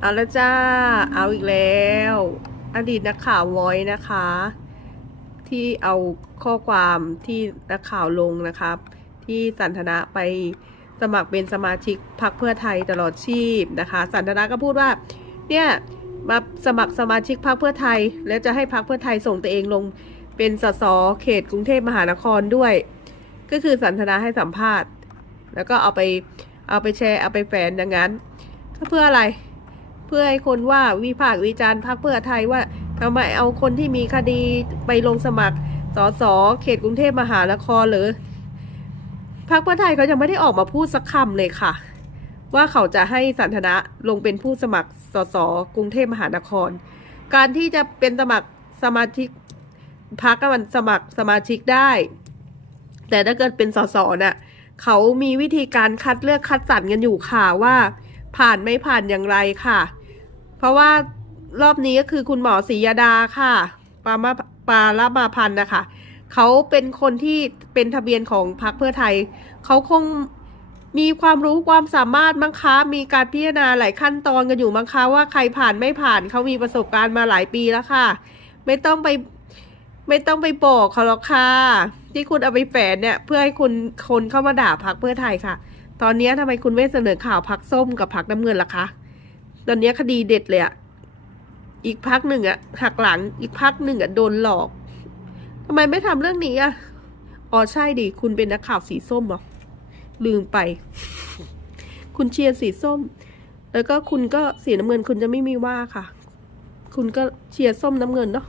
เอาละจ้า เอาอีกแล้ว อดีตนักข่าววอยนะคะ ที่เอาข้อความที่นักข่าวลงนะครับ ที่สันทนะไปสมัครเป็นสมาชิกพรรคเพื่อไทยตลอดชีพนะคะ สันทนะก็พูดว่า เนี่ยมาสมัครสมาชิกพรรคเพื่อไทย แล้วจะให้พรรคเพื่อไทยส่งตัวเองลงเป็นสสเขตกรุงเทพมหานครด้วย ก็คือสันทนาให้สัมภาษณ์ แล้วก็เอาไปเอาไปแชร์เอาไปแฝนอย่างนั้นเพื่ออะไร เพื่อให้คนว่าวิพากษ์วิจารณ์พรรคเพื่อไทยว่าทำไมเอาคนที่มีคดีไปลงสมัครสสเขตกรุงเทพมหานครหรือพรรคเพื่อไทยเขายังไม่ได้ออกมาพูดสักคำเลยค่ะ ว่าเขาจะให้สันทนะลงเป็นผู้สมัครสสกรุงเทพมหานคร การที่จะเป็นสมัครสมาชิกพรรคก็มันสมัครสมาชิกได้ แต่ถ้าเกิดเป็นสสน่ะเขามีวิธีการคัดเลือกคัดสรรกันอยู่ค่ะว่า ผ่านไม่ผ่านอย่างไรค่ะ เพราะว่ารอบนี้ก็คือคุณหมอศรียดาค่ะปามาปาลมาพันธ์นะคะเขาเป็นคนที่เป็นทะเบียนของพรรคเพื่อไทย เขาคงมีความรู้ความสามารถมั้งคะมีการพิจารณาหลายขั้นตอนกันอยู่มั้งคะว่าใครผ่านไม่ผ่านเขามีประสบการณ์มาหลายปีแล้วค่ะ ไม่ต้องไปไม่ต้องไปบอกเขาหรอกค่ะ ที่คุณเอาไปแฝนเนี่ย เพื่อให้คุณคนเข้ามาด่าพรรคเพื่อไทยค่ะ ตอนนี้ทำไมคุณไม่เสนอข่าวพักส้มกับพักน้ำเงินล่ะคะ ตอนนี้คดีเด็ดเลยอะอีกพักหนึ่งอะหักหลัง อีกพักหนึ่งอะโดนหลอกทำไมไม่ทำเรื่องนี้อะอ๋อใช่ดิคุณเป็นนักข่าวสีส้มหรอลืมไป คุณเชียร์สีส้ม แล้วก็คุณก็สีน้ำเงินคุณจะไม่มีว่าค่ะ คุณก็เชียร์ส้มน้ำเงินเนาะ